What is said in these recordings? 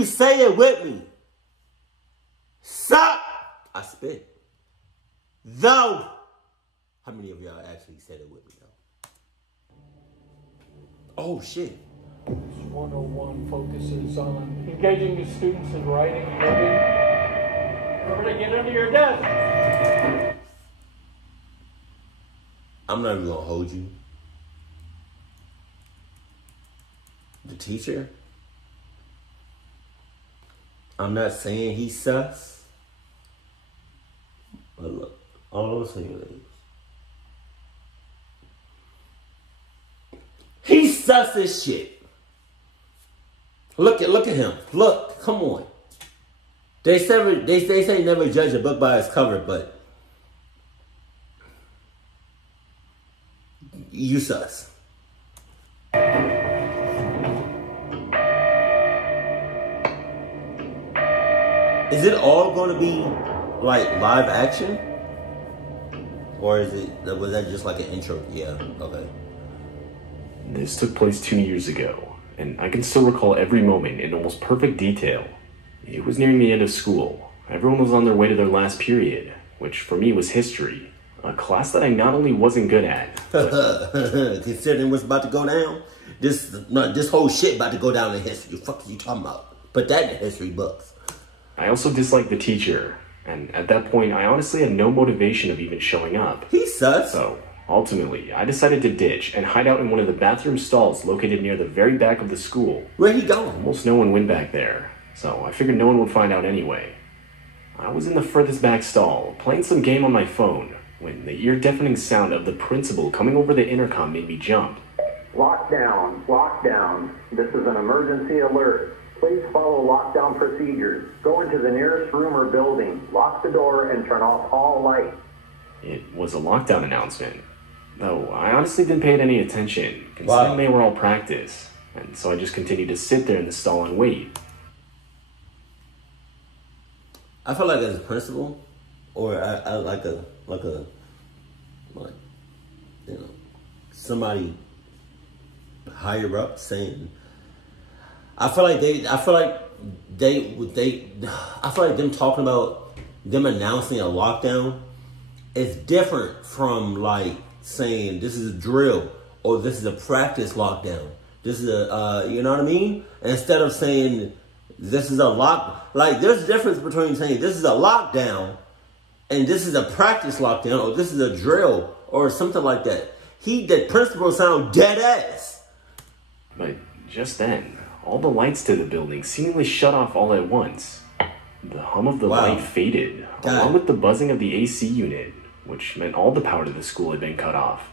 you say it with me? Suck. I spit. Though. How many of y'all actually said it with me though? Oh shit. 101 focuses on engaging the students in writing and reading. Remember to get under your desk. I'm not even gonna hold you. The teacher, I'm not saying he's sus. But look, all I'm saying is he's sus as shit. Look at him. Look, come on. They say never judge a book by its cover, but you sus. Is it all going to be like live action? Or was that just like an intro? Yeah, okay. This took place 2 years ago, and I can still recall every moment in almost perfect detail. It was nearing the end of school. Everyone was on their way to their last period, which for me was history, a class that I not only wasn't good at, but considering what's about to go down, this whole shit about to go down in history. What the fuck are you talking about? Put that in the history books. I also disliked the teacher, and at that point I honestly had no motivation of even showing up. He's sus. So, ultimately, I decided to ditch and hide out in one of the bathroom stalls located near the very back of the school. Where'd he go? Almost no one went back there, so I figured no one would find out anyway. I was in the furthest back stall, playing some game on my phone, when the ear-deafening sound of the principal coming over the intercom made me jump. Lockdown, lockdown. This is an emergency alert. Please follow lockdown procedures. Go into the nearest room or building, lock the door, and turn off all lights. It was a lockdown announcement, though I honestly didn't pay it any attention, considering they were all practice, and so I just continued to sit there in the stall and wait. I feel like as a principal, or somebody higher up saying, I feel like them talking about them announcing a lockdown is different from like saying this is a drill or this is a practice lockdown. This is a, you know what I mean? Instead of saying this is a like there's a difference between saying this is a lockdown and this is a practice lockdown or this is a drill or something like that. The principal sound dead ass. But just then, all the lights to the building seemingly shut off all at once. The hum of the light faded, along with the buzzing of the AC unit, which meant all the power to the school had been cut off.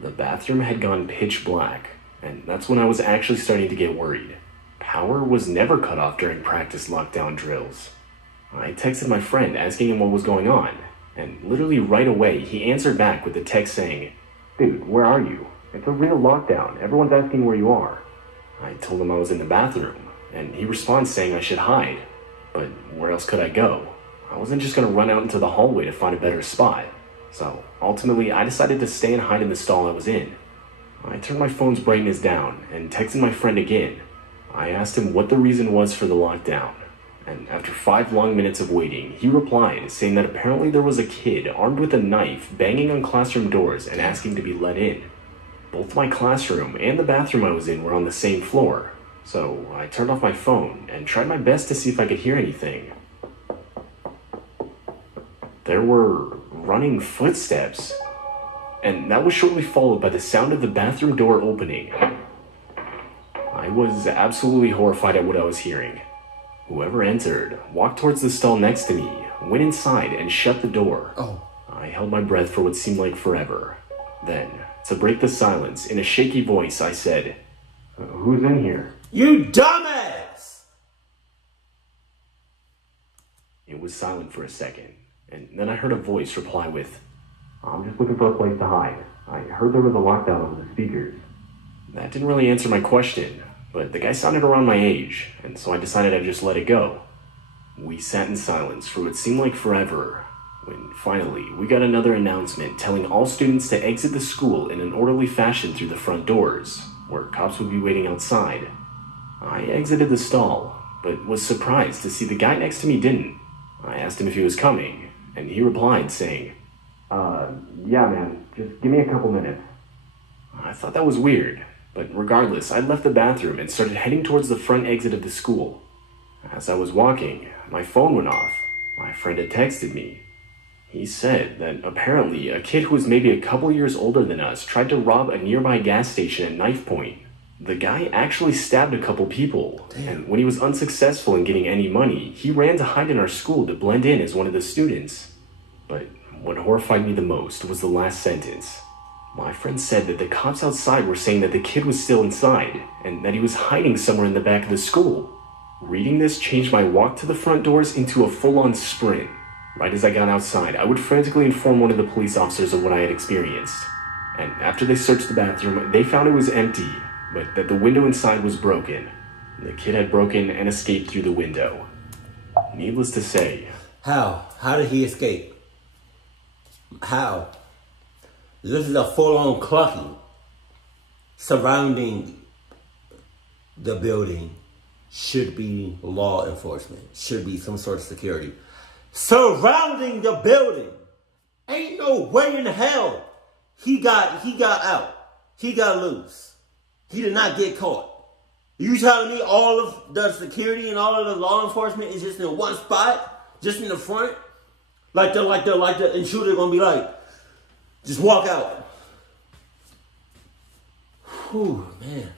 The bathroom had gone pitch black, and that's when I was actually starting to get worried. Power was never cut off during practice lockdown drills. I texted my friend asking him what was going on, and literally right away he answered back with a text saying, "Dude, where are you? It's a real lockdown. Everyone's asking where you are." I told him I was in the bathroom, and he responds saying I should hide. But where else could I go? I wasn't just going to run out into the hallway to find a better spot. So ultimately, I decided to stay and hide in the stall I was in. I turned my phone's brightness down and texted my friend again. I asked him what the reason was for the lockdown, and after 5 long minutes of waiting, he replied saying that apparently there was a kid armed with a knife banging on classroom doors and asking to be let in. Both my classroom and the bathroom I was in were on the same floor, so I turned off my phone and tried my best to see if I could hear anything. There were running footsteps, and that was shortly followed by the sound of the bathroom door opening. I was absolutely horrified at what I was hearing. Whoever entered walked towards the stall next to me, went inside, and shut the door. I held my breath for what seemed like forever. Then, to break the silence, in a shaky voice, I said, "Who's in here?" You dumbass! It was silent for a second, and then I heard a voice reply with, "I'm just looking for a place to hide. I heard there was a lockdown over the speakers." That didn't really answer my question, but the guy sounded around my age, and so I decided I'd just let it go. We sat in silence for what seemed like forever, when finally we got another announcement telling all students to exit the school in an orderly fashion through the front doors, where cops would be waiting outside. I exited the stall, but was surprised to see the guy next to me didn't. I asked him if he was coming, and he replied saying, yeah man, just give me a couple minutes. I thought that was weird, but regardless, I left the bathroom and started heading towards the front exit of the school. As I was walking, my phone went off. My friend had texted me. He said that apparently a kid who was maybe a couple years older than us tried to rob a nearby gas station at knife point. The guy actually stabbed a couple people, and when he was unsuccessful in getting any money, he ran to hide in our school to blend in as one of the students. But what horrified me the most was the last sentence. My friend said that the cops outside were saying that the kid was still inside, and that he was hiding somewhere in the back of the school. Reading this changed my walk to the front doors into a full-on sprint. Right as I got outside, I would frantically inform one of the police officers of what I had experienced. And after they searched the bathroom, they found it was empty, but that the window inside was broken. The kid had broken and escaped through the window. Needless to say... How? How did he escape? How? This is a full-on clucking surrounding the building. Should be law enforcement. Should be some sort of security. Surrounding the building. Ain't no way in hell he got out. He got loose. He did not get caught. You telling me all of the security and all of the law enforcement is just in one spot? Just in the front? Like the intruder gonna be like, just walk out. Whew, man.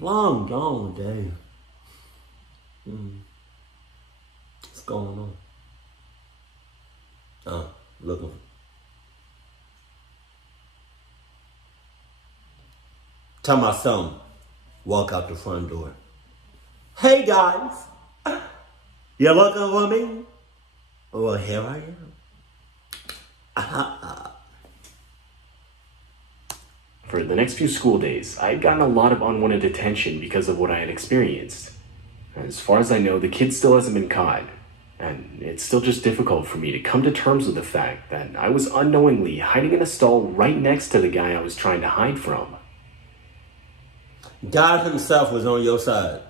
Long day. What's going on? Looking. Tell my son, walk out the front door. Hey guys, you looking for me? Well, here I am. For the next few school days, I had gotten a lot of unwanted attention because of what I had experienced. As far as I know, the kid still hasn't been caught, and it's still just difficult for me to come to terms with the fact that I was unknowingly hiding in a stall right next to the guy I was trying to hide from. God himself was on your side.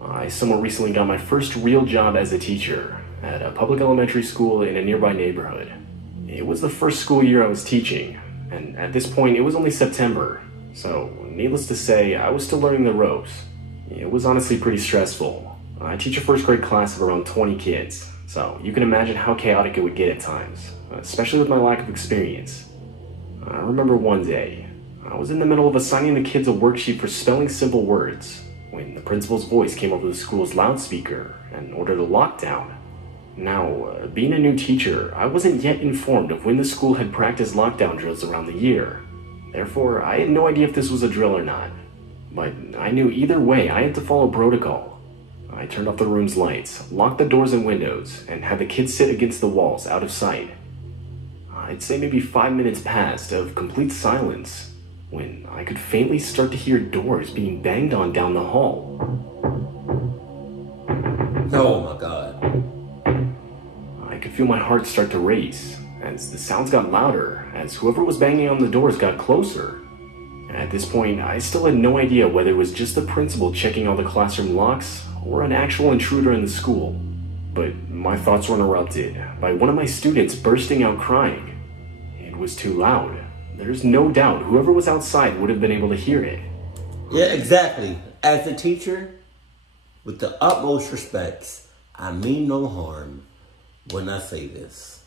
I somewhat recently got my first real job as a teacher at a public elementary school in a nearby neighborhood. It was the first school year I was teaching, and at this point it was only September, so needless to say, I was still learning the ropes. It was honestly pretty stressful. I teach a first grade class of around 20 kids, so you can imagine how chaotic it would get at times, especially with my lack of experience. I remember one day, I was in the middle of assigning the kids a worksheet for spelling simple words when the principal's voice came over the school's loudspeaker and ordered a lockdown. Now, being a new teacher, I wasn't yet informed of when the school had practiced lockdown drills around the year. Therefore, I had no idea if this was a drill or not. But I knew either way I had to follow protocol. I turned off the room's lights, locked the doors and windows, and had the kids sit against the walls out of sight. I'd say maybe 5 minutes passed of complete silence when I could faintly start to hear doors being banged on down the hall. Oh my God. I could feel my heart start to race as the sounds got louder as whoever was banging on the doors got closer. At this point, I still had no idea whether it was just the principal checking all the classroom locks or an actual intruder in the school. But my thoughts were interrupted by one of my students bursting out crying. It was too loud. There's no doubt whoever was outside would have been able to hear it. Yeah, exactly. As a teacher, with the utmost respects, I mean no harm when I say this.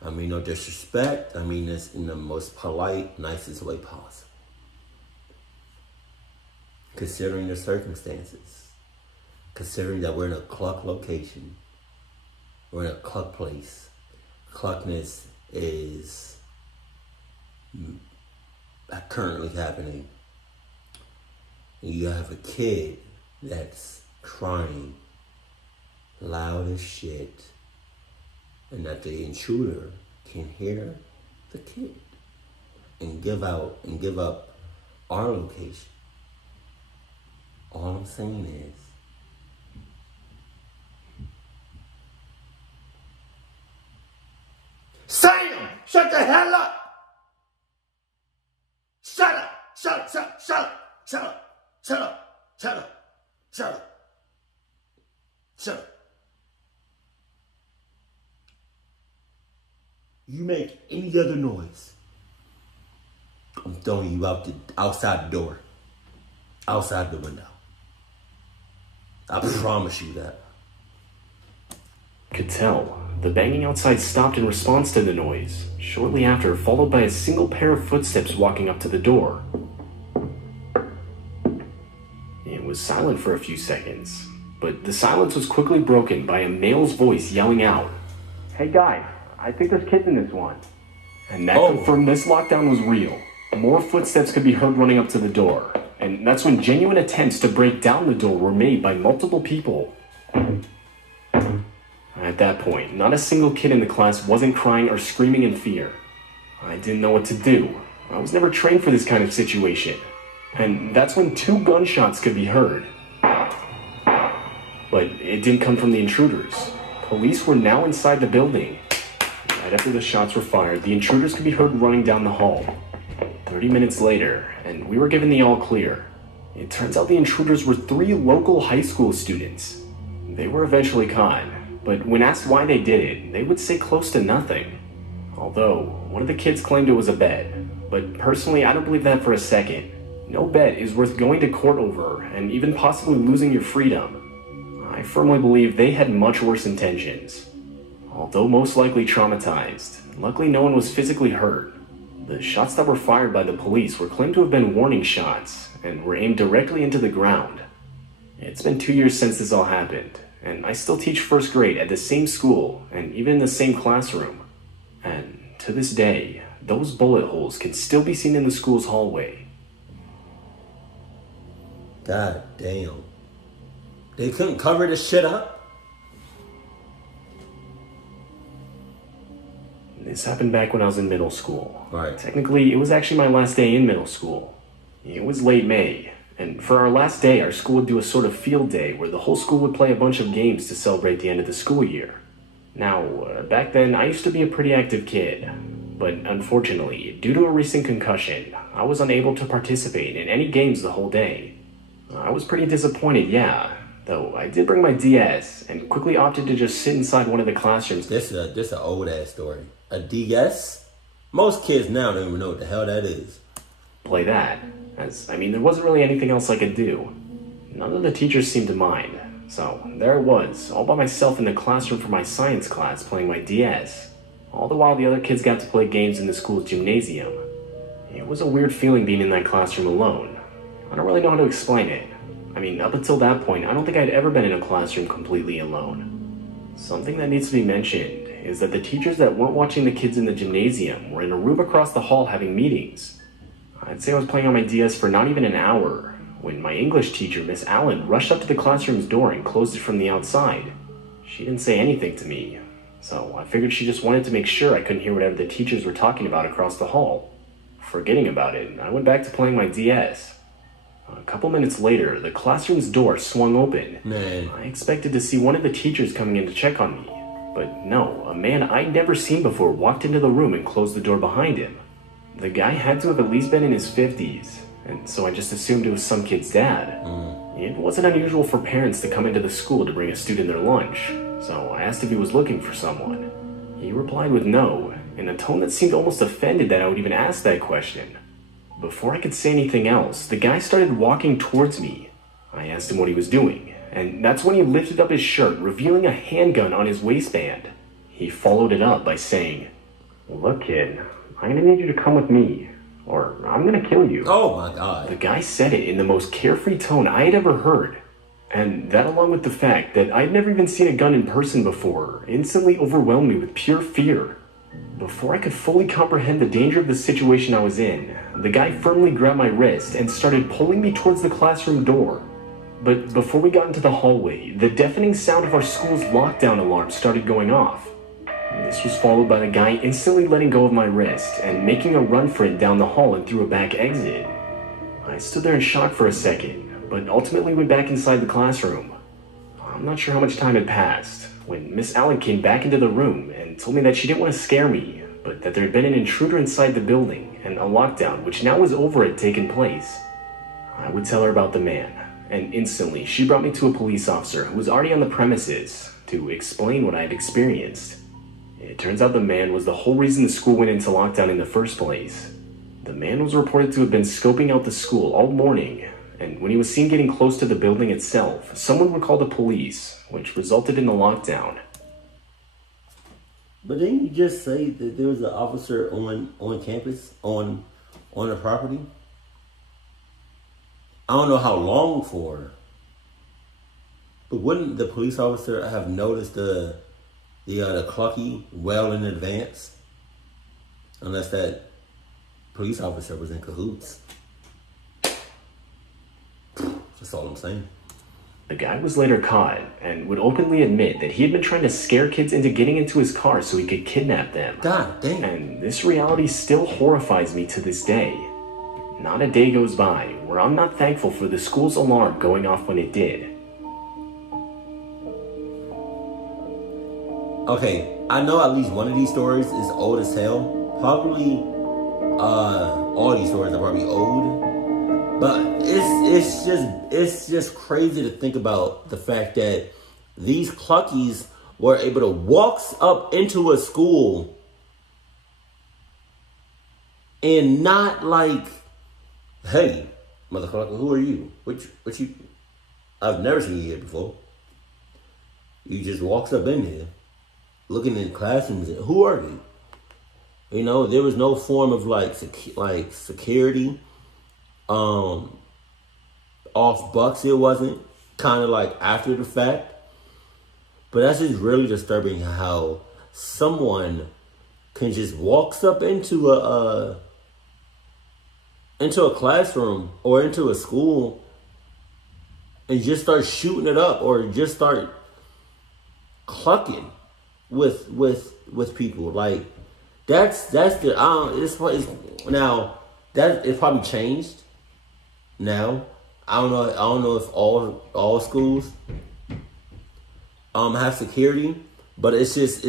I mean no disrespect. I mean this in the most polite, nicest way possible. Considering the circumstances. Considering that we're in a cluck location. We're in a cluck place. Cluckness is currently happening. You have a kid that's crying loud as shit, and that the intruder can hear the kid and give up our location. All I'm saying is, Shut up. Shut up. You make any other noise, I'm throwing you outside the door. Outside the window. I promise you that. Could tell. The banging outside stopped in response to the noise, shortly after followed by a single pair of footsteps walking up to the door. It was silent for a few seconds, but the silence was quickly broken by a male's voice yelling out, "Hey guy, I think there's kids in this one." And that confirmed this lockdown was real. More footsteps could be heard running up to the door, and that's when genuine attempts to break down the door were made by multiple people. At that point, not a single kid in the class wasn't crying or screaming in fear. I didn't know what to do. I was never trained for this kind of situation. And that's when 2 gunshots could be heard. But it didn't come from the intruders. Police were now inside the building. Right after the shots were fired, the intruders could be heard running down the hall. 30 minutes later, and we were given the all clear. It turns out the intruders were 3 local high school students. They were eventually caught, but when asked why they did it, they would say close to nothing. Although, one of the kids claimed it was a bet, but personally I don't believe that for a second. No bet is worth going to court over, and even possibly losing your freedom. I firmly believe they had much worse intentions. Although most likely traumatized, luckily no one was physically hurt. The shots that were fired by the police were claimed to have been warning shots, and were aimed directly into the ground. It's been 2 years since this all happened, and I still teach 1st grade at the same school, and even in the same classroom. And to this day, those bullet holes can still be seen in the school's hallway. God damn. They couldn't cover this shit up? This happened back when I was in middle school. Right. Technically, it was actually my last day in middle school. It was late May, and for our last day, our school would do a sort of field day where the whole school would play a bunch of games to celebrate the end of the school year. Now, back then, I used to be a pretty active kid, but unfortunately, due to a recent concussion, I was unable to participate in any games the whole day. I was pretty disappointed, yeah, though I did bring my DS and quickly opted to just sit inside one of the classrooms. This is an old ass story. A DS? Most kids now don't even know what the hell that is. Play that, as, there wasn't really anything else I could do. None of the teachers seemed to mind, so there I was, all by myself in the classroom for my science class playing my DS. All the while the other kids got to play games in the school's gymnasium. It was a weird feeling being in that classroom alone. I don't really know how to explain it. Up until that point, I don't think I'd ever been in a classroom completely alone. Something that needs to be mentioned is that the teachers that weren't watching the kids in the gymnasium were in a room across the hall having meetings. I'd say I was playing on my DS for not even an hour when my English teacher, Miss Allen, rushed up to the classroom's door and closed it from the outside. She didn't say anything to me, so I figured she just wanted to make sure I couldn't hear whatever the teachers were talking about across the hall. Forgetting about it, I went back to playing my DS. A couple minutes later, the classroom's door swung open. Man. I expected to see one of the teachers coming in to check on me, but no, a man I'd never seen before walked into the room and closed the door behind him. The guy had to have at least been in his 50s, and so I just assumed it was some kid's dad. It wasn't unusual for parents to come into the school to bring a student their lunch, so I asked if he was looking for someone. He replied with no, in a tone that seemed almost offended that I would even ask that question. Before I could say anything else, the guy started walking towards me. I asked him what he was doing, and that's when he lifted up his shirt, revealing a handgun on his waistband. He followed it up by saying, "Look, kid, I'm gonna need you to come with me, or I'm gonna kill you." Oh my God. The guy said it in the most carefree tone I had ever heard. And that, along with the fact that I'd never even seen a gun in person before, instantly overwhelmed me with pure fear. Before I could fully comprehend the danger of the situation I was in, the guy firmly grabbed my wrist and started pulling me towards the classroom door. But before we got into the hallway, the deafening sound of our school's lockdown alarm started going off. This was followed by the guy instantly letting go of my wrist and making a run for it down the hall and through a back exit. I stood there in shock for a second, but ultimately went back inside the classroom. I'm not sure how much time had passed when Miss Allen came back into the room and told me that she didn't want to scare me, but that there had been an intruder inside the building and a lockdown, which now was over, had taken place. I would tell her about the man, and instantly she brought me to a police officer who was already on the premises to explain what I had experienced. It turns out the man was the whole reason the school went into lockdown in the first place. The man was reported to have been scoping out the school all morning, and when he was seen getting close to the building itself, someone would call the police, which resulted in the lockdown. But didn't you just say that there was an officer on campus, on the property? I don't know how long for, but wouldn't the police officer have noticed the Clucky well in advance? Unless that police officer was in cahoots. That's all I'm saying. The guy was later caught and would openly admit that he had been trying to scare kids into getting into his car so he could kidnap them. God damn. And this reality still horrifies me to this day. Not a day goes by where I'm not thankful for the school's alarm going off when it did. Okay, I know at least one of these stories is old as hell. Probably, all these stories are probably old. But it's just crazy to think about the fact that these Cluckies were able to walk up into a school and not like, hey, motherfucker, who are you? What you? I've never seen you here before. You just walks up in there, looking in classrooms. Who are you? You know, there was no form of like security. Off bucks, it wasn't, kind of like after the fact. But that's just really disturbing how someone can just walks up into a classroom or into a school and just start shooting it up or just start clucking with people. Like that's the it's now that it probably changed now. I don't know if all schools have security, but it's just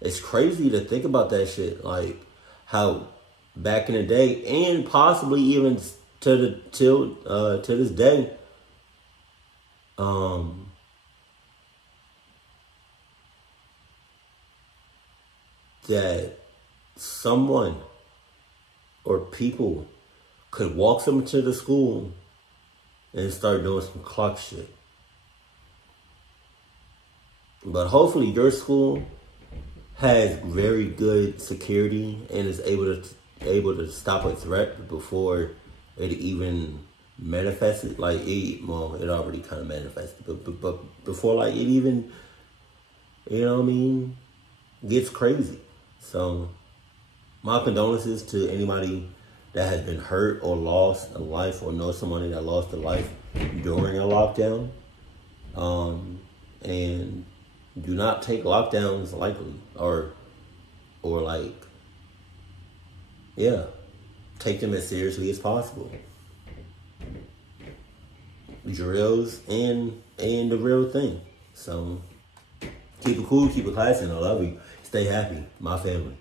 it's crazy to think about that shit. Like how back in the day, and possibly even to this day, that someone or people could walk them to the school and start doing some clock shit. But hopefully your school has very good security and is able to stop a threat before it even manifested. Like it already kind of manifested, but before like it even, you know what I mean, gets crazy. So my condolences to anybody that has been hurt or lost a life or knows somebody that lost a life during a lockdown. And do not take lockdowns lightly or like, yeah, take them as seriously as possible. Drills and the real thing. So keep it cool, keep it classy, and I love you. Stay happy, my family.